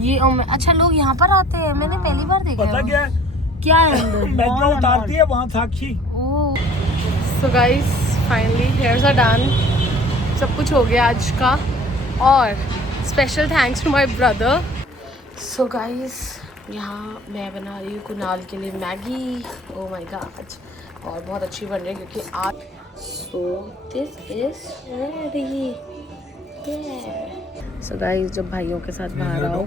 ये अच्छा लोग यहाँ पर आते हैं, मैंने पहली बार देखा। पता क्या है अंदर उतारती है वहाँ Sakshi. So guys finally hairs are done, सब कुछ हो गया आज का। और special thanks to my brother. So guys यहाँ मैं बना रही हूँ कुणाल के लिए मैगी। ओह माय गॉड, और बहुत अच्छी बन रही है क्योंकि आज so this is ready. So guys जब भाइयों के साथ बाहर आओ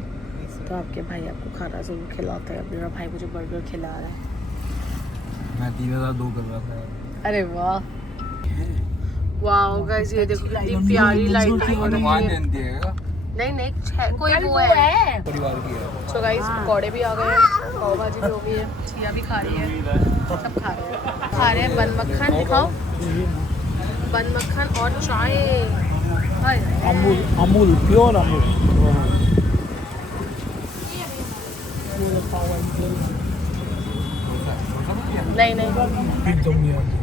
तो आपके भाई आपको खाना जरूर खिलाता है। मेरा भाई मुझे बर्गर खिला रहा है। मैं 3002 कर रहा था। अरे वाह वाह गाइस, ये देखो कितनी प्यारी लाइटिंग हो रही है। नहीं कोई वो है परिवार की है। सो गाइस पकौड़े भी आ गए हैं, पाव भाजी भी हो गई है, चिया भी खा रही है, सब खा रहे हैं बन मक्खन। दिखाओ बन मक्खन और चाय। अमूल प्योर अमूल। नहीं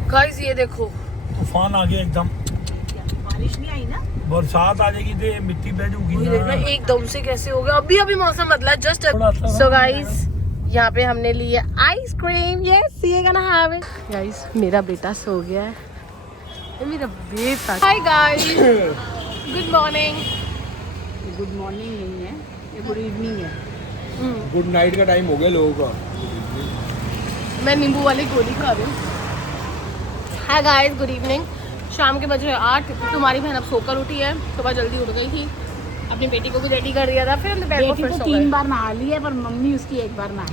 गाइस ये देखो तूफान आ गया एकदम। बारिश नहीं आई ना, बरसात आ जाएगी तो मिट्टी बह जाएगी ये देखना एकदम से कैसे हो गया। अभी मौसम बदला जस्ट। सो गाइस यहाँ पे हमने ली है आइसक्रीम। यस ये गोना हैव इट। गाइस मेरा बेटा सो गया है, ये मेरा बेटा। Hi guys good morning. Good morning नहीं है, ये गुड इवनिंग है। गुड नाइट का टाइम हो गया लोगों का। मैं नींबू वाली गोली खा रही हूँ। Hi guys good evening. शाम के बज रहे 8। तुम्हारी बहन अब सोकर उठी है, सुबह जल्दी उठ गई थी, अपनी बेटी को भी रेडी कर दिया था। फिर हमने बैग को फिर सो गए। 3 बार नहा ली है पर मम्मी उसकी 1 बार नहा।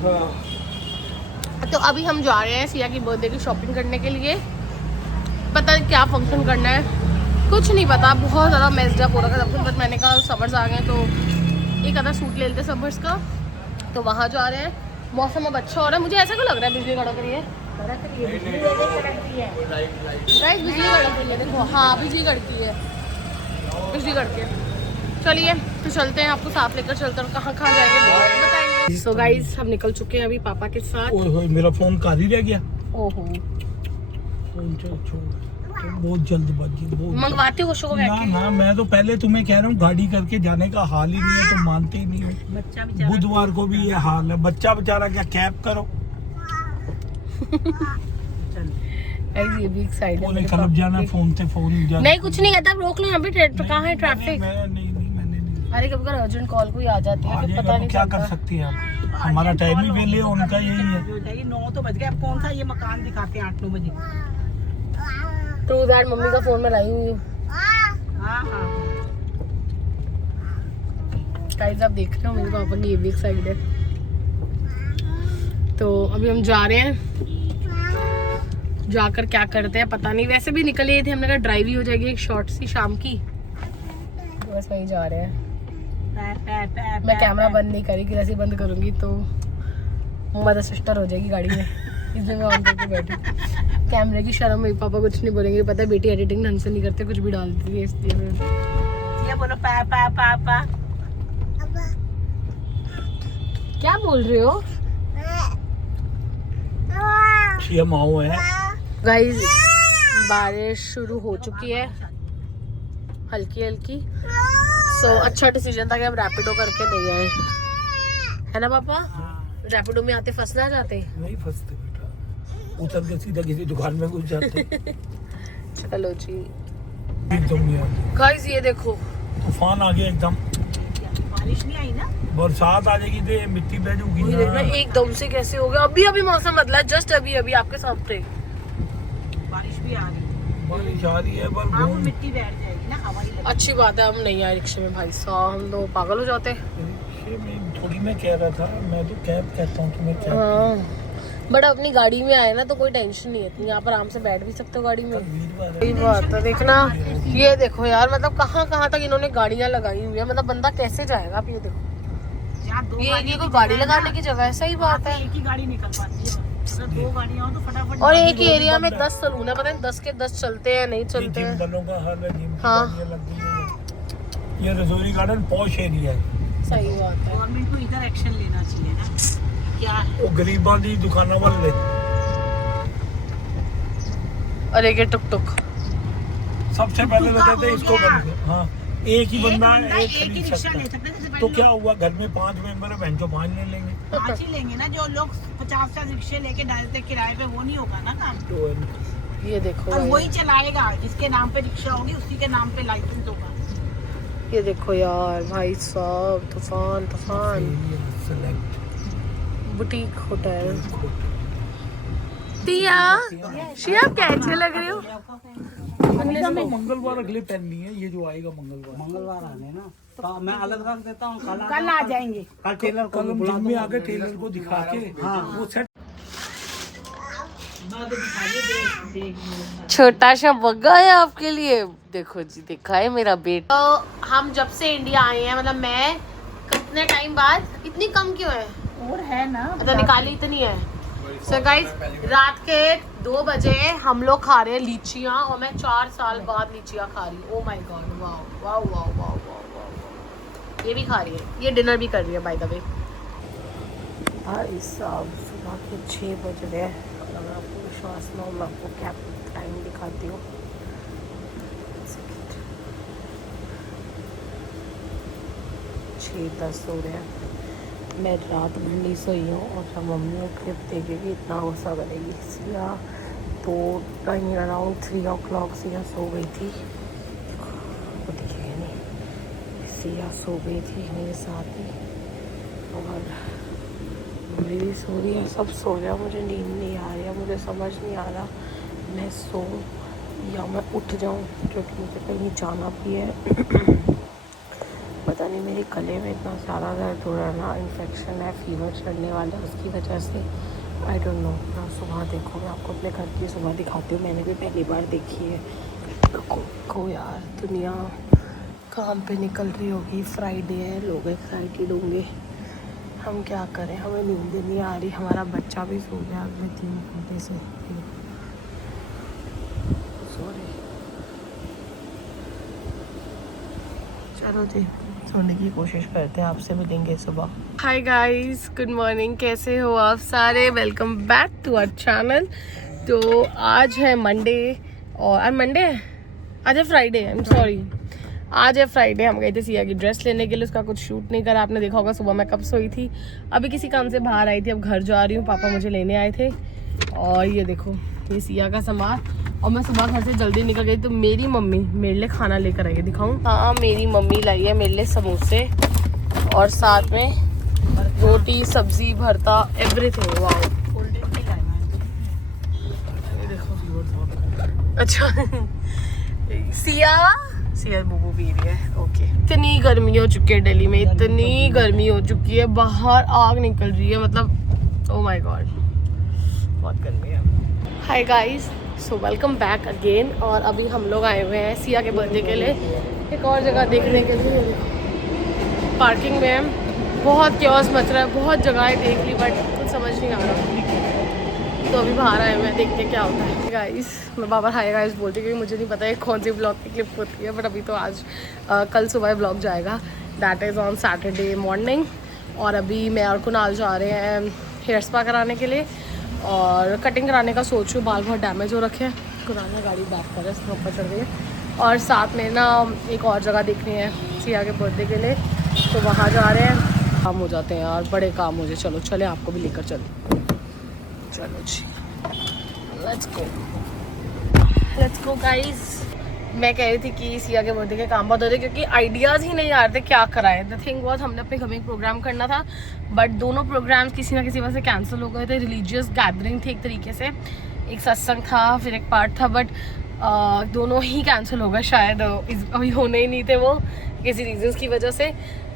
तो अभी हम जा रहे हैं सिया की बर्थडे की शॉपिंग करने के लिए। पता नहीं क्या फंक्शन करना है, कुछ नहीं पता, बहुत ज़्यादा मेस्ड अप हो रहा था सब कुछ। बट मैंने कहा समर्स आ गए तो एक आधा सूट ले लेते समर्स का। तो वहाँ जा रहे हैं, मौसम अब अच्छा हो रहा है। मुझे ऐसा क्यों लग रहा है बिजली कड़क रही है? बिजली कड़क रही है देखो। हाँ बिजली कड़की है, बिजली कड़की है। चलिए तो चलते हैं, आपको साथ लेकर चलते हैं, कहाँ जाएंगे बताएंगे। सो गाइस हम निकल चुके हैं अभी पापा के साथ। ओए मेरा फोन कहाँ ही रह गया। ओहो बहुत जल्दबाजी मंगवाते हो शो ना मैं तो पहले तुम्हें कह रहा हूँ गाड़ी करके जाने का हाल ही नहीं है, तुम मानते ही नहीं हो। बच्चा बेचारा, बुधवार को भी ये हाल है, बच्चा बेचारा क्या कैब करो। ये भी एक्साइटेड बोले क्लब जाना, फोन से फोन जाना। नहीं कुछ नहीं कहता, रोक लो यहाँ पे। कहाँ है ट्रैफिक? मैंने नहीं। अरे कभी कभी अर्जेंट कॉल कोई आ जाती है तो पता नहीं क्या कर सकते हैं आप, हमारा टाइम ही वेले, उनका यही है। 9 तो बज गए। अब कौन सा ये मकान दिखाते हैं 8-9 बजे? ट्रू दैट, मम्मी का फोन में लाई हुई हूँ। हाँ गाइस आप देख रहे हो मेरे पापा की ये भी एक्साइटेड है। तो अभी हम जा रहे हैं, जाकर क्या करते हैं पता नहीं। वैसे भी निकले थे, हमने कहा ड्राइव ही हो जाएगी एक शॉर्ट सी शाम की, तो बस वहीं जा रहे हैं। मैं कैमरा बंद नहीं करी, जैसे बंद करूंगी तो मदर सिस्टर हो जाएगी गाड़ी में, इसलिए मैं ऑन करके बैठी। कैमरे की शर्म में पापा कुछ नहीं बोलेंगे, पता है बेटी एडिटिंग ढंग से नहीं करते, कुछ भी डाल देती है, इसलिए ये बोलो पापा। क्या बोल रहे हो? ये माओ है। गाइस बारिश शुरू हो चुकी है हल्की हल्की। सो अच्छा डिसीजन था कि हम रैपिडो करके नहीं आए, है ना पापा? रैपिडो में आते फंस ना जाते। नहीं फंसते बेटा, उतर के सीधा किसी दुकान में घुस जाते। चलो जी एकदम गाइस ये देखो तूफान आ गया एकदम। बारिश नहीं आई ना, बरसात आ जाएगी तो मिट्टी बह जाएगी ये देखना एकदम से कैसे हो गया। अभी मौसम बदला जस्ट अभी आपके सामने। बारिश भी आ रही है। बारिश आ रही है पर हाँ वो मिट्टी बैठ जाएगी ना, हवा ही लगेगी। अच्छी बात है हम नहीं आए रिक्शे में, भाई साहब हम तो पागल हो जाते। थोड़ी मैं कह रहा था, मैं तो कैब कहता हूँ तुम्हें कैब। हाँ बट अपनी गाड़ी में आए ना तो कोई टेंशन नहीं है, यहाँ पर आराम से बैठ भी सकते हो गाड़ी में। सही बात है। देखना ये देखो यार, मतलब कहाँ तक इन्होंने गाड़ियाँ लगाई हुई है, मतलब बंदा कैसे जाएगा। अब ये देखो ये कोई गाड़ी लगाने की जगह है। सही बात है, एक ही गाड़ी निकल पाती है, अगर 2 गाड़ियाँ हो तो फटाफट। और एक ही एरिया में 10 सलून है, पता नहीं 10 के 10 चलते हैं नहीं चलते हैं। जिम वालों का हाल है, जिम की हाँ। गाड़ियाँ लग गई हैं। ये रजौरी गार्डन पॉश एरिया है। सही बात है, गवर्नमेंट को इधर एक्शन लेना चाहिए ना। क्या है वो गरीबां दी दुकाना वाले। अरे ये टुक टुक सबसे पहले बताते इसको बंद कर। हाँ एक ही बंदा एक एक ही खरीद रिक्शा सकता ले है। सकते हैं। जैसे तो पहले क्या हुआ, घर में 5 मेंबर है, बहन 5 ले लेंगे। 5 ही लेंगे ना, जो लोग 50 रिक्शे लेके डालते किराए पे, वो नहीं होगा ना काम। तो ये देखो और भाई, वही चलाएगा जिसके नाम पे रिक्शा होगी, उसी के नाम पे लाइसेंस होगा। ये देखो यार भाई साहब, तूफान तूफान। Boutique hotel. सिया, शिया आप कैसे लग रहे हो? मंगलवार अगले पहननी है, ये जो आएगा मंगलवार आने ना, तो मैं अलग रख देता हूँ। कल आ जाएंगे। कल टेलर को कल हम बुला जिम में दूंगा। आके टेलर को दिखा के वो सेट। छोटा सा बग्गा है आपके लिए, देखो जी, देखा है मेरा बेटा। तो हम जब से इंडिया आए हैं, मतलब मैं कितने टाइम बाद, इतनी कम क्यों है? और है ना, मतलब निकाली इतनी है। सो गाइस, रात के 2 बजे हम लोग खा रहे हैं लीचियाँ, और मैं 4 साल बाद लीचियाँ खा रही हूँ। Oh my God, wow wow wow wow wow. ये भी खा रही है, ये डिनर भी कर रही है बाय द वे। भाई साहब, सुबह के 6 बज रहे हैं। अगर आपको विश्वास ना हो, मैं आपको क्या टाइम दिखाती हूँ। 6:10 हो रहे हैं। मैं रात भर नहीं सोई हूँ, और जब मम्मी क्लिप देखेगी इतना गुस्सा करेगी। सिया तो टाइम अराउंड 3 o'clock सिया सो गई थी, वो दिखेगा नहीं। सिया सो गई थी मेरे साथ ही, और मम्मी भी सो रही है, सब सो गया। मुझे नींद नहीं आ रही है, मुझे समझ नहीं आ रहा मैं सो या मैं उठ जाऊँ, क्योंकि मुझे कहीं जाना भी है। पता नहीं मेरे गले में इतना ज़्यादा दर्द हो रहा है ना, इन्फेक्शन है, फीवर चढ़ने वाला है, उसकी वजह से। I don't know. मैं सुबह देखो, मैं आपको अपने घर की सुबह दिखाती हूँ, मैंने भी पहली बार देखी है। को यार, दुनिया काम पे निकल रही होगी, फ्राइडे है, लोग एक्साइटेड होंगे। हम क्या करें, हमें नींद नहीं आ रही। हमारा बच्चा भी सो गया अगले 3 घंटे से। सॉरी, चलो जी, सोने की कोशिश करते हैं, आपसे मिलेंगे सुबह। हाय गाइस, गुड मॉर्निंग, कैसे हो आप सारे? Welcome back to our channel. तो आज है मंडे, और आज मंडे है, आज है फ्राइडे, आई एम सॉरी, आज है फ्राइडे। हम गए थे सिया की ड्रेस लेने के लिए, उसका कुछ शूट नहीं करा। आपने देखा होगा सुबह मैं कब सोई थी। अभी किसी काम से बाहर आई थी, अब घर जा रही हूँ, पापा मुझे लेने आए थे। और ये देखो, ये सिया का सामान। और मैं सुबह घर से जल्दी निकल गई, तो मेरी मम्मी मेरे लिए खाना लेकर आई है, दिखाऊं? हाँ, मेरी मम्मी लाई है मेरे लिए समोसे, और साथ में रोटी, सब्जी, भरता, एवरीथिंग। वाओ, अच्छा। सिया बुबू पी रही है, ओके। इतनी गर्मी हो चुकी है दिल्ली में, इतनी गर्मी हो चुकी है, बाहर आग निकल रही है, मतलब ओ माय गॉड, बहुत गर्मी है। Hi guys, so welcome back again. और अभी हम लोग आए हुए हैं सिया के बर्थडे के लिए एक और जगह देखने के लिए। पार्किंग में बहुत क्योस मच रहा है, बहुत जगहें देख ली, बट कुछ समझ नहीं आ रहा, तो अभी बाहर आए हुए हैं, देखते क्या होता है। गाइस, मैं बाबा हाय गाइस बोलती, क्योंकि मुझे नहीं पता है कौन सी ब्लॉग की क्लिप होती है, बट अभी तो आज कल सुबह ब्लॉग जाएगा, that is on Saturday morning. और अभी मैं और कुणाल जा रहे हैं हेयर स्पा कराने के लिए, और कटिंग कराने का सोच रही हूँ, बाल बहुत डैमेज हो रखे हैं। कुणाल ने गाड़ी बैक कर रहा है, ऊपर चढ़ गई है। और साथ में ना एक और जगह देखनी है सिया के बर्थडे के लिए, तो वहाँ जा रहे हैं। काम हो जाते हैं यार, बड़े काम हो जाए। चलो चले, आपको भी लेकर चलते। चलो जी, लेट्स गो गाइस। मैं कह रही थी कि सिया के बर्थडे के काम बहुत होते, क्योंकि आइडियाज़ ही नहीं आ रहे थे क्या कराए। द थिंग वाज, हमने अपने घर में एक प्रोग्राम करना था, बट दोनों प्रोग्राम्स किसी ना किसी वजह से कैंसिल हो गए थे। रिलीजियस गैदरिंग थी एक तरीके से, एक सत्संग था, फिर एक पार्ट था, बट दोनों ही कैंसिल हो गए शायद, अभी होने ही नहीं थे वो किसी रीजंस की वजह से,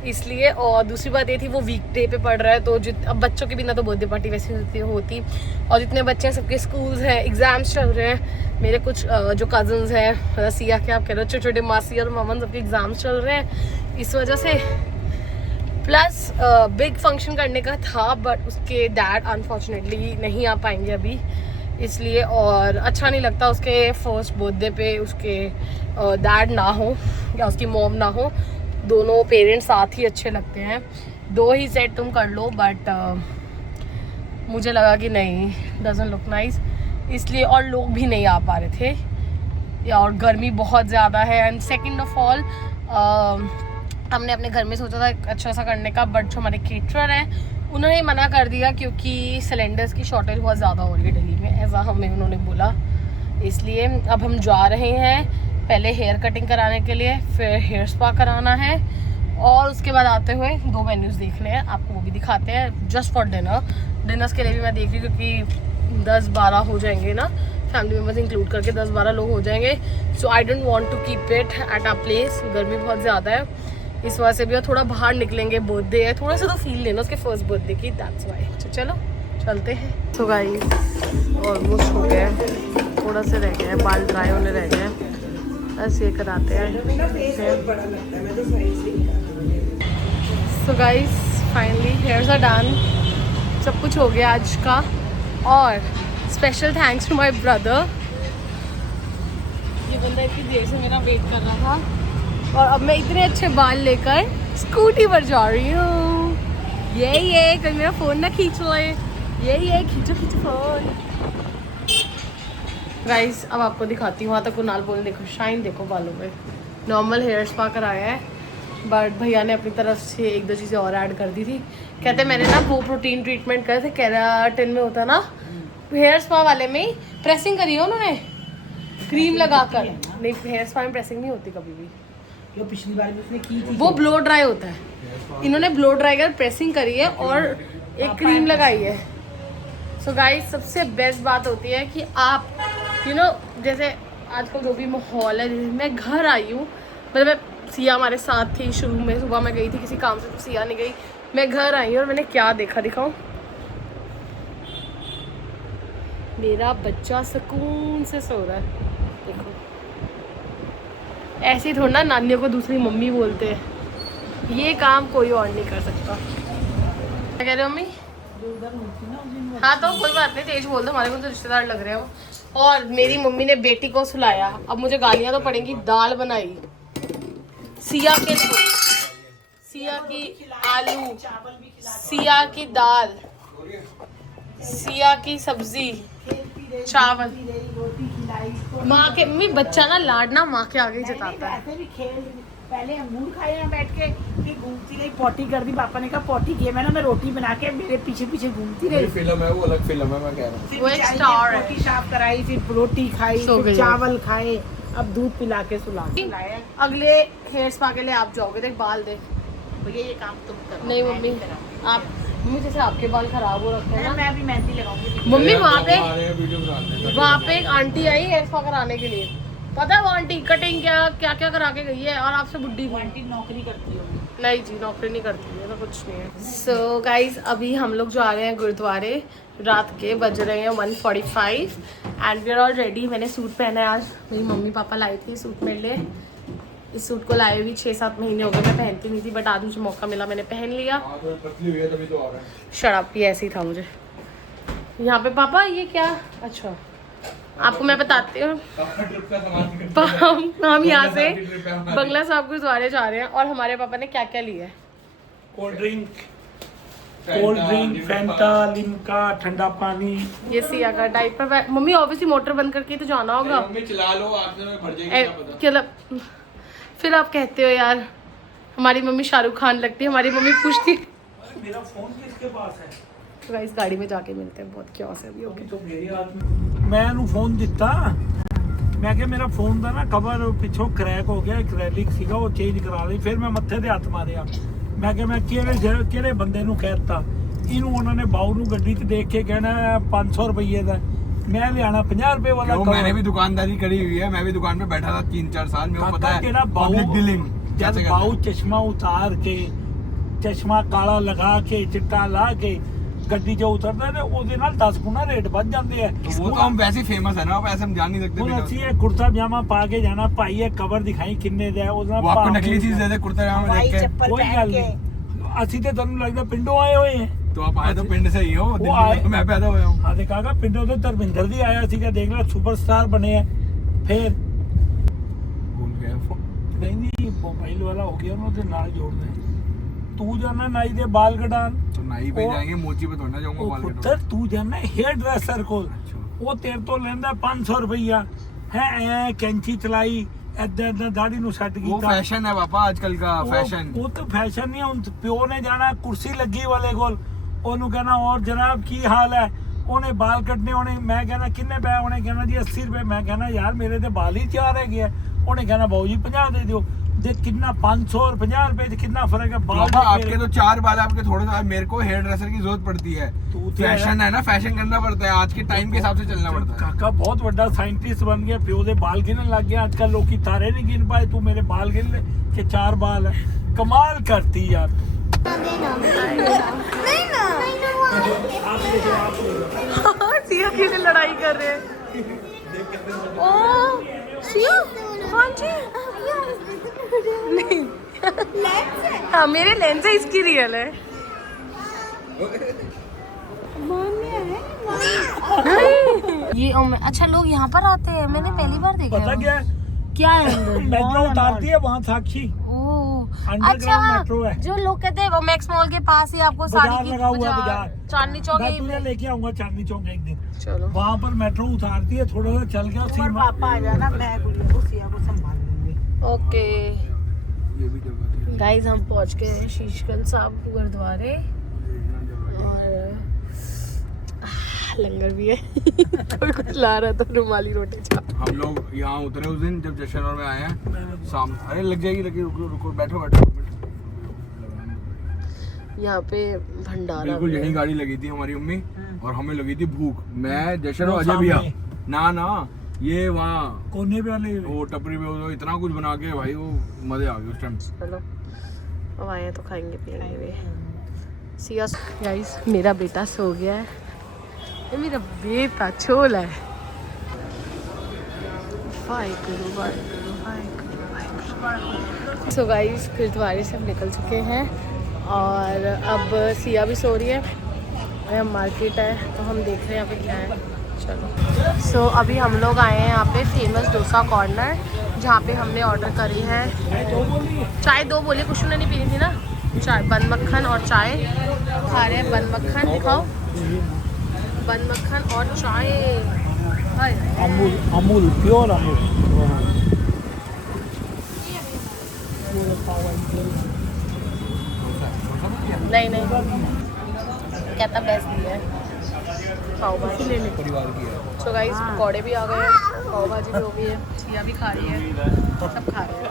इसलिए। और दूसरी बात ये थी, वो वीकडे पे पड़ रहा है, तो अब बच्चों के बिना तो बर्थडे पार्टी वैसे होती, और जितने बच्चे हैं सबके स्कूल्स हैं, एग्ज़ाम्स चल रहे हैं। मेरे कुछ जो कज़न्स हैं, सिया के आप कह रहे हो, छोटे छोटे मासी और मामन, सबके एग्ज़ाम्स चल रहे हैं, इस वजह से। प्लस बिग फंक्शन करने का था, बट उसके डैड अनफॉर्चुनेटली नहीं आ पाएंगे अभी, इसलिए। और अच्छा नहीं लगता उसके फर्स्ट बर्थडे पे उसके डैड ना हो या उसकी मॉम ना हो, दोनों पेरेंट्स साथ ही अच्छे लगते हैं। 2 ही सेट तुम कर लो, बट मुझे लगा कि नहीं, डजंट लुक नाइस, इसलिए। और लोग भी नहीं आ पा रहे थे, और गर्मी बहुत ज़्यादा है। एंड सेकेंड ऑफ ऑल, हमने अपने घर में सोचा था एक अच्छा सा करने का, बट जो हमारे केटरर हैं उन्होंने मना कर दिया क्योंकि सिलेंडर्स की शॉर्टेज बहुत ज़्यादा हो रही है दिल्ली में, ऐसा हमें उन्होंने बोला। इसलिए अब हम जा रहे हैं पहले हेयर कटिंग कराने के लिए, फिर हेयर स्पा कराना है, और उसके बाद आते हुए 2 मेन्यूज़ देखने हैं, आपको वो भी दिखाते हैं जस्ट फॉर डिनर्स के लिए भी मैं देख रही हूँ क्योंकि 10-12 हो जाएंगे ना, फैमिली मेम्बर्स इंक्लूड करके 10-12 लोग हो जाएंगे। So I don't want to keep it at a place, गर्मी बहुत ज़्यादा है इस वजह से भी, और थोड़ा बाहर निकलेंगे, बर्थडे है, थोड़ा सा तो फील लेना उसके फर्स्ट बर्थडे की, दैट्स वाई। चलो चलते हैं। तो गाइस ऑलमोस्ट हो गया है, थोड़ा सा रह गया है, बाल ड्राई होने रह गए हैं, बस ये कराते हैं। So guys finally hairs are done, सब कुछ हो गया आज का, और special thanks to my brother. ये बंदा इतनी देर से मेरा वेट कर रहा था, और अब मैं इतने अच्छे बाल लेकर स्कूटी पर जा रही हूँ। ये कहीं मेरा फ़ोन ना खींच ले, ये खींचो फ़ोन। गाइस अब आपको दिखाती हूँ, वहाँ तक कुनाल बोले देखो शाइन देखो बालों पे। नॉर्मल हेयर स्पा कराया है, बट भैया ने अपनी तरफ से 1-2 चीज़ें और ऐड कर दी थी। कहते मैंने ना वो प्रोटीन ट्रीटमेंट करे थे, केराटिन में होता ना, हेयर स्पा वाले में ही प्रेसिंग करी है उन्होंने क्रीम लगा कर। नहीं, हेयर स्पा में प्रेसिंग नहीं होती कभी भी, जो पिछली बार भी उसने की थी, वो ब्लो ड्राई होता है। इन्होंने ब्लो ड्राई कर प्रेसिंग करी है और एक क्रीम लगाई है। सो गाइस सबसे बेस्ट बात होती है कि आप जैसे आजकल जो भी माहौल है, जैसे मैं घर आई हूँ, मतलब सिया हमारे साथ थी शुरू में, सुबह मैं गई थी किसी काम से तो सिया नहीं गई, मैं घर आई हूँ और मैंने क्या देखा, दिखाऊं? मेरा बच्चा सुकून से सो रहा है, देखो। ऐसे ही थोड़ा ना नानियों को दूसरी मम्मी बोलते हैं, ये काम कोई और नहीं कर सकता। क्या कह रहे हो मम्मी? हाँ तो कोई बात नहीं, तेज बोल दो, हमारे को तो रिश्तेदार लग रहे हो। और मेरी मम्मी ने बेटी को सुलाया, अब मुझे गालियाँ तो पड़ेंगी। दाल बनाई सिया के लिए, सिया की आलू, सिया की दाल, सिया की सब्जी, चावल, माँ के। मम्मी बच्चा ना लाडना माँ के आगे ही जताता है। ऐसे भी खेल, पहले अंगूर खाए ना बैठ के, फिर घूमती रही, पोटी कर दी, पापा ने कहा पोटी किए, मैं रोटी बना के मेरे पीछे पीछे घूमती रही। फिल्म है वो, अलग फिल्म है, मैं कह रहा हूँ वो एक स्टार है। पोटी साफ कराई, फिर रोटी खाई, फिर चावल खाए, अब दूध पिला के सुला। अगले हेयर स्पा के लिए आप जाओगे, देख बाल देख। भैया ये काम तुम करो। नहीं मम्मी, आप मम्मी जैसे आपके बाल खराब हो रखे हैं ना, मैं अभी मेहंदी लगाऊंगी। मम्मी वहाँ पे वीडियो बनाते हैं। वहाँ पे एक आंटी आई हेयर स्पा कराने के लिए, पता है वो आंटी कटिंग क्या क्या करा के गई है, और आपसे बुड्ढी थी। आंटी नौकरी करती होगी। नहीं जी, नौकरी नहीं करती है, तो कुछ नहीं है। सो गाइज अभी हम लोग जा रहे हैं गुरुद्वारे, रात के बज रहे हैं 1:45 and we are all ready. मैंने सूट पहना है आज, मेरी मम्मी पापा लाए थे सूट मेरे लिए। इस सूट को लाए हुई 6-7 महीने हो गए, मैं पहनती नहीं थी, बट आज मुझे मौका मिला, मैंने पहन लिया। पतली हुई है तभी तो आ रहा है। शराब भी ऐसे ही था मुझे। यहाँ पे पापा ये क्या, अच्छा आपको मैं बताती हूँ। ट्रिप का सामान हम यहाँ से बंगला साहब गुरुद्वारे जा रहे हैं, और हमारे पापा ने क्या क्या लिया है। कोल्ड ड्रिंक, फैंटा, लिम्का, ठंडा पानी। ये सिया का डाइपर। मम्मी ऑब्वियसली मोटर बंद करके तो जाना होगा। मम्मी चला लो, आपसे में भर जाएगी, क्या पता। मतलब फिर आप कहते हो यार हमारी मम्मी शाहरुख खान लगती है, हमारी मम्मी पूछती मेरा फोन किसके पास है? तो गाइस गाड़ी में जाके मिलते हैं, बहुत क्योस है अभी। ओके तो मेरे हाथ में मैं ਇਹਨੂੰ ਫੋਨ ਦਿੱਤਾ, ਮੈਂ ਕਿਹਾ ਮੇਰਾ ਫੋਨ ਦਾ ਨਾ ਕਵਰ ਪਿੱਛੋਂ ਕ੍ਰੈਕ ਹੋ ਗਿਆ, ਐਕ੍ਰੈਲਿਕ ਸੀਗਾ, ਉਹ ਚੇਂਜ ਕਰਾ ਲਈ। ਫਿਰ ਮੈਂ ਮੱਥੇ ਤੇ ਹੱਥ ਮਾਰਿਆ, ਮੈਂ ਕਿਹਾ ਮੈਂ ਕਿਹੜੇ ਬੰਦੇ ਨੂੰ ਕਹਿਤਾ, ਇਹਨੂੰ ਉਹਨਾਂ ਨੇ ਬਾਊ ਨੂੰ ਗੱਡੀ 'ਚ ਦੇਖ ਕੇ ਕਹਿਣਾ 500 ਰੁਪਏ ਦਾ, मैं लियाना 50 रुपए वाला। मैंने भी दुकानदारी करी हुई है, मैं भी दुकान पे बैठा था 3-4 साल, मेरे को पता है पब्लिक डीलिंग। जब बाऊ चश्मा उतार के, चश्मा काला लगा के, चिट्टा ला के ਗੱਡੀ 'ਚ ਉਤਰਦਾ ਨੇ, ਉਹਦੇ ਨਾਲ 10 ਗੁਣਾ ਰੇਟ ਵੱਧ ਜਾਂਦੇ ਆ। वो तो हम वैसे फेमस है ना, आप ऐसे हम जान नहीं सकते। ਹੁਣ ਅਸੀਂ ਇਹ ਕੁੜਤਾ ਪਜਾਮਾ ਪਾ ਕੇ ਜਾਣਾ, ਭਾਈ ਇਹ ਕਵਰ ਦਿਖਾਈ ਕਿੰਨੇ ਦਾ ਹੈ, ਉਹਦਾ वो आपको नकली चीज दे दे कुर्ता पजामा देख के, ਕੋਈ ਗੱਲ ਨਹੀਂ। ਅਸੀਂ ਤੇ ਤੁਹਾਨੂੰ ਲੱਗਦਾ ਪਿੰਡੋਂ ਆਏ ਹੋਏ ਆ। तो आप आए तो पिंड से ही हो, वो दिल्ली आए- में तो मैं पैदा हुआ हूँ। ਆ ਦੇਖਾਗਾ ਪਿੰਡੋਂ ਤੋਂ ਧਰਮਿੰਦਰ ਦੀ ਆਇਆ ਸੀਗਾ, ਦੇਖ ਲੈ ਸੁਪਰਸਟਾਰ ਬਣੇ ਆ। ਫਿਰ भूल गए वो। ਨਹੀਂ ਨਹੀਂ ਮੋਬਾਈਲ ਵਾਲਾ ਹੋ ਗਿਆ, ਉਹਨੂੰ ਤੇ ਨਾਲ ਜੋੜਨਾ ਹੈ। ਤੂੰ ਜਾਣਾ ਨਾਈ ਦੇ ਬਾਲ ਕਟਾਉਣ, तो नाई पे वो- जाएंगे, मोची पे थोड़ा ना जाऊंगा ਉਹ बाल कटवाने। ਪੁੱਤਰ ਤੂੰ ਜਾਣਾ ਹੇਅਰ ਡਰੈਸਰ ਕੋਲ, अच्छा। ਉਹ ਤੇਰੇ ਤੋਂ ਲੈਂਦਾ 500 ਰੁਪਈਆ ਹੈ। ਐ ਕੈਂਚੀ ਚਲਾਈ, ਏਦਾਂ ਦਾੜੀ ਨੂੰ ਸੈੱਟ वो ਕੀਤਾ फैशन है पापा आजकल का फैशन। ਉਹ ਤਾਂ ਫੈਸ਼ਨ ਨਹੀਂ ਹੁਣ ਪਿਓ ਨੇ ਜਾਣਾ ਕੁਰਸੀ ਲੱਗੀ ਵਾਲੇ ਕੋਲ ਉਹਨੂੰ ਕਹਿਣਾ ਔਰ ਜਨਾਬ ਕੀ ਹਾਲ ਹੈ ਉਹਨੇ ਬਾਲ ਕੱਟਨੇ ਉਹਨੇ ਮੈਂ ਕਹਿਣਾ ਕਿੰਨੇ ਪੈ ਉਹਨੇ ਕਹਿਣਾ ਜੀ 80 ਰੁਪਏ ਮੈਂ ਕਹਿਣਾ ਯਾਰ ਮੇਰੇ ਤੇ ਬਾਲ ਹੀ 4 ਹੈਗੇ ਆ ਉਹਨੇ ਕਹਿਣਾ ਬਾਊ ਜੀ 50 ਦੇ ਦਿਓ ਦੇ ਕਿੰਨਾ 500 और 50 रुपए से कितना फर्क है बाल पापा में आपके तो 4 बाल है, आपके थोड़े सा मेरे को हेयर ड्रेसर की जरूरत पड़ती है। तू तो फैशन है ना, फैशन करना पड़ता है, आज के टाइम के हिसाब से चलना पड़ता है। काका बहुत बड़ा साइंटिस्ट बन गया प्यो दे बाल गिनन लग गया आजकल लोग की तारे नहीं गिन पाए तू मेरे बाल गिन ले के 4 बाल है कमाल करती यार सिया के लिए लड़ाई कर रहे हैं ओ सिया हाँ जी नहीं हाँ मेरे लेंस है इसकी रियल है ये अच्छा लोग यहाँ पर आते हैं मैंने पहली बार देखा पता क्या है क्या है अंदर मेट्रो उतारती है वहाँ साक्षी ओह अंडरग्राउंड मेट्रो है जो लोग कहते हैं वो मैक्स मॉल के पास ही आपको साड़ी बाजार की लगा हुआ है बाजार चांदनी चौक मैं यहीं तुझे पे। लेके आऊंगा चांदनी चौक एक दिन चलो वहाँ पर मेट्रो उतारती है थोड़ा सा चल गया और पापा आ जाना मैं गुड़िया को सिया को संभाल लूंगी। ओके ये भी जगह गाइस हम पहुंच गए हैं शीशगंज साहब गुरुद्वारे और लंगर भी है कोई कुछ ला रहा था रुमाली रोटी चाप हम लोग यहाँ उतरे उस दिन जब जश्न में आए हैं शाम। अरे लग जाएगी रुको रुको बैठो बैठो। यहाँ पे भंडारा बिल्कुल भी है। यही गाड़ी लगी थी हमारी मम्मी और हमें लगी थी भूख। मैं जश्न और अजय भैया ना ये वहाँ कोने पे वाले वो टपरी पे वो इतना कुछ बना के भाई वो मजे आ गए उस टाइम। चलो अब आए हैं तो खाएंगे पिएंगे भी। सिया गाइस मेरा बेटा सो गया है ये मेरा बेटा छोला है सो गाइस गुरुद्वारे से हम निकल चुके हैं और अब सिया भी सो रही है और हम मार्केट है तो हम देख रहे हैं यहाँ पे क्या है। चलो सो अभी हम लोग आए हैं यहाँ पे फेमस डोसा कॉर्नर जहाँ पे हमने ऑर्डर करी है चाय 2 बोली कुछ ने नहीं पीनी थी ना चाय बन मक्खन और चाय खा रहे हैं बन मक्खन दिखाओ बन मक्खन और चाय हाय अमूल प्योर अमूल नहीं कहता बेस्ट दिया है पाव भाजी ले ले परिवार की है। सो गाइस पकौड़े भी आ गए हैं पाव भाजी भी हो गई है सिया भी खा रही है सब खा रहे हैं।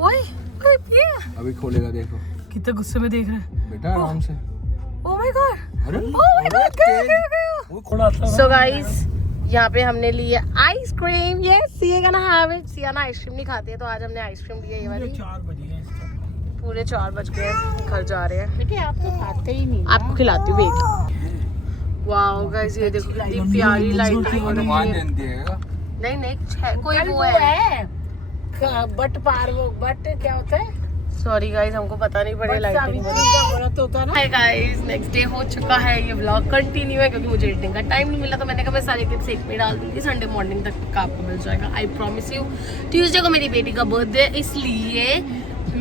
ओए ओए ये अभी खोलेगा देखो कितने गुस्से में देख रहे हैं बेटा आराम से। ओह माय गॉड अरे ओह माय गॉड गया वो खोला था सो गाइस यहाँ पे हमने ली है आइसक्रीम यस सिया का ना हैव इट सिया ना आइसक्रीम नहीं खाती है तो आज हमने आइसक्रीम ली है ये वाली 4 बजे हैं पूरे 4 बज गए घर जा रहे हैं बेटे आप तो खाते ही नहीं। आपको खिलाती हूँ वेट वाओ गाइस ये देखो कितनी प्यारी लाइटिंग हो रही हनुमान है जयंती है नहीं नहीं कोई कल वो है बट पार वो बट क्या होता है सॉरी गाइस हमको पता नहीं पड़े बट लाइटिंग सावित्री का व्रत होता है ना। हाय गाइस नेक्स्ट डे हो चुका है ये व्लॉग कंटिन्यू है क्योंकि मुझे एडिटिंग का टाइम नहीं मिला तो मैंने कहा मैं सारी क्लिप्स एक में डाल दूंगी संडे मॉर्निंग तक का आपको मिल जाएगा आई प्रॉमिस यू। ट्यूसडे को मेरी बेटी का बर्थडे इसलिए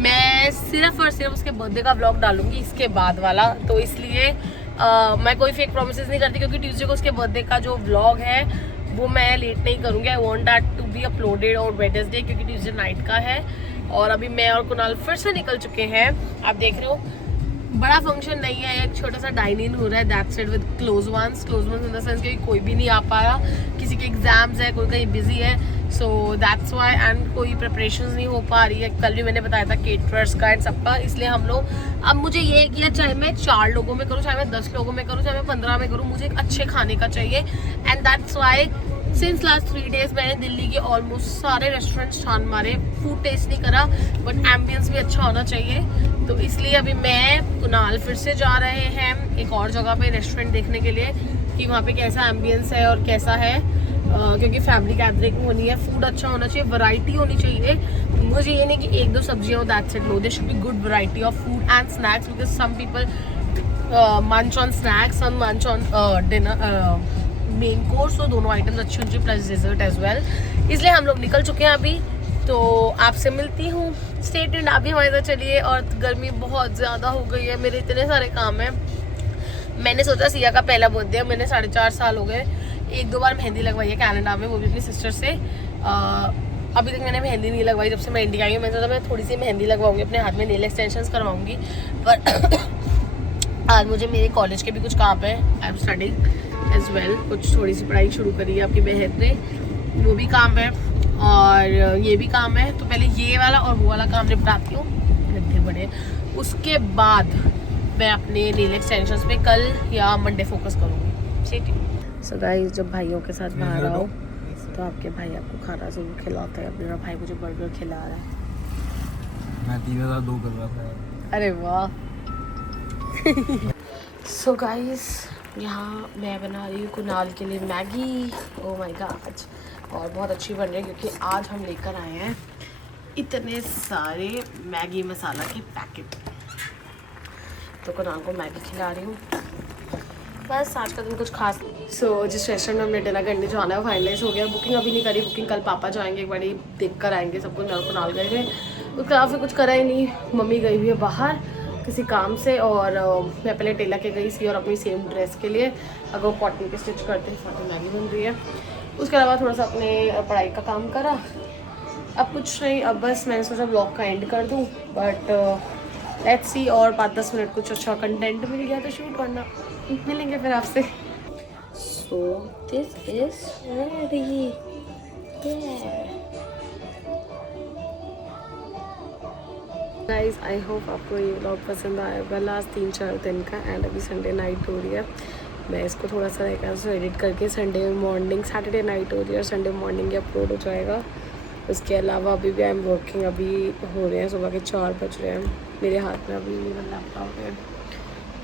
मैं सिर्फ और सिर्फ उसके बर्थडे का व्लॉग डालूंगी इसके बाद वाला तो इसलिए मैं कोई फेक प्रोमिस नहीं करती क्योंकि ट्यूसडे को उसके बर्थडे का जो व्लॉग है वो मैं लेट नहीं करूँगी। I want that to be uploaded on Wednesday क्योंकि ट्यूसडे नाइट का है और अभी मैं और कुणाल फिर से निकल चुके हैं। आप देख रहे हो बड़ा फंक्शन नहीं है एक छोटा सा डाइन इन हो रहा है that's it with close ones in the sense क्योंकि कोई भी नहीं आ पा रहा किसी के एग्जाम्स है कोई कहीं बिजी है सो दैट्स वाई एंड कोई प्रिपरेशंस नहीं हो पा रही है। कल भी मैंने बताया था केटरर्स का एंड सबका इसलिए हम लोग अब मुझे ये किया चाहे मैं 4 लोगों में करूँ चाहे मैं 10 लोगों में करूँ चाहे मैं 15 में करूँ मुझे एक अच्छे खाने का चाहिए and that's why since last 3 days मैंने दिल्ली के ऑलमोस्ट सारे रेस्टोरेंट्स छान मारे फूड टेस्ट नहीं करा बट एम्बियंस भी अच्छा होना चाहिए तो इसलिए अभी मैं कुणाल फिर से जा रहे हैं एक और जगह पे रेस्टोरेंट देखने के लिए कि वहाँ पे कैसा एम्बियंस है और कैसा है क्योंकि फैमिली गैदरिंग होनी है फूड अच्छा होना चाहिए वैरायटी होनी चाहिए मुझे ये नहीं कि 1-2 सब्जियाँ हो that's it no there should be good variety of food and snacks because some people munch on snacks some munch on dinner main course तो दोनों आइटम्स अच्छी होनी चाहिए प्लस डिजर्ट एज वेल इसलिए हम लोग निकल चुके हैं अभी तो आपसे मिलती हूँ स्टे ट्यून्ड आप भी हमारे साथ चलिए और गर्मी बहुत ज़्यादा हो गई है मेरे इतने सारे काम हैं मैंने सोचा सिया का पहला बर्थडे है मैंने 4.5 साल हो गए 1-2 बार मेहंदी लगवाई है कनाडा में वो भी अपनी सिस्टर से अभी तक मैंने मेहंदी नहीं लगवाई, जब से मैं इंडिया आई हूँ। मैंने सोचा मैं थोड़ी सी मेहंदी लगवाऊंगी अपने हाथ में, नेल एक्सटेंशंस करवाऊंगी, पर आज मुझे मेरे कॉलेज के भी कुछ काम है। I am studying as well, कुछ थोड़ी सी पढ़ाई शुरू करी है आपकी बहन ने, वो भी काम है और ये भी काम है। तो पहले ये वाला और वो वाला काम निपटाती हूँ, गड्ढे बड़े, उसके बाद मैं अपने नेल एक्सटेंशंस पे कल या मंडे फोकस करूँगी। ठीक है। सो गाइस, जब भाइयों के साथ बाहर आओ तो आपके भाई आपको खाना जरूर खिलाता है। मेरा भाई मुझे बर्गर खिला रहा है। मैं 3002 कर रहा था। अरे वाह। सो गाइस, यहाँ मैं बना रही हूँ कुणाल के लिए मैगी। ओह माय गॉड, और बहुत अच्छी बन रही है क्योंकि आज हम लेकर आए हैं इतने सारे मैगी मसाला के पैकेट। तो कुणाल को मैगी खिला रही हूँ, बस आज का दिन कुछ खास। जिस रेस्टोरेंट में हमने डिनर करने जाना है वो फाइनलाइज हो गया। बुकिंग अभी नहीं करी, बुकिंग कल पापा जाएंगे, एक बारी देख कर आएंगे सब कुछ। मैं कुणाल गए थे, उसके अलावा फिर कुछ करा ही नहीं। मम्मी गई हुई है बाहर किसी काम से, और मैं पहले टेलर के गई थी और अपनी सेम ड्रेस के लिए अगर वो कॉटन की स्टिच करते हैं, साथ मैगी बन रही है। उसके अलावा थोड़ा सा अपने पढ़ाई का काम करा, अब कुछ नहीं। अब बस मैंने सोचा ब्लॉग का एंड कर दूँ, बट लेट्स सी, और 5-10 मिनट कुछ अच्छा कंटेंट मिल गया तो शूट करना। मिलेंगे फिर आपसे। So this is ready. Guys, I hope आपको ये व्लॉग पसंद आएगा। लास्ट 3-4 दिन का, एंड अभी संडे नाइट हो रही है। मैं इसको थोड़ा सा एडिट करके संडे मॉर्निंग, सैटरडे नाइट हो रही है और संडे मॉर्निंग अपलोड हो जाएगा। उसके अलावा अभी भी आई एम वर्किंग, अभी हो रहे हैं सुबह के 4 बज रहे हैं, मेरे हाथ में अभी मेरा लैपटॉप है।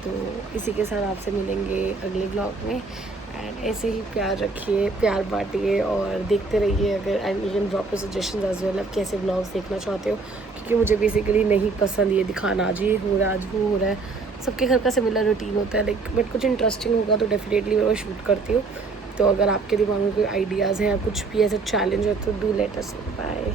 तो इसी के साथ आपसे मिलेंगे अगले ब्लॉग में, एंड ऐसे ही प्यार रखिए, प्यार बांटिए और देखते रहिए। अगर I you can drop your suggestions as well, आप कैसे ब्लॉग्स देखना चाहते हो, क्योंकि मुझे बेसिकली नहीं पसंद ये दिखाना आज ये हो रहा है आज वो हो रहा है। सबके घर का सिमिलर रूटीन होता है, लाइक बट कुछ इंटरेस्टिंग होगा तो डेफिनेटली मैं वो शूट करती हूँ। तो अगर आपके दिमाग में कोई आइडियाज़ हैं या कुछ भी ऐसा चैलेंज है तो do let us know. Bye.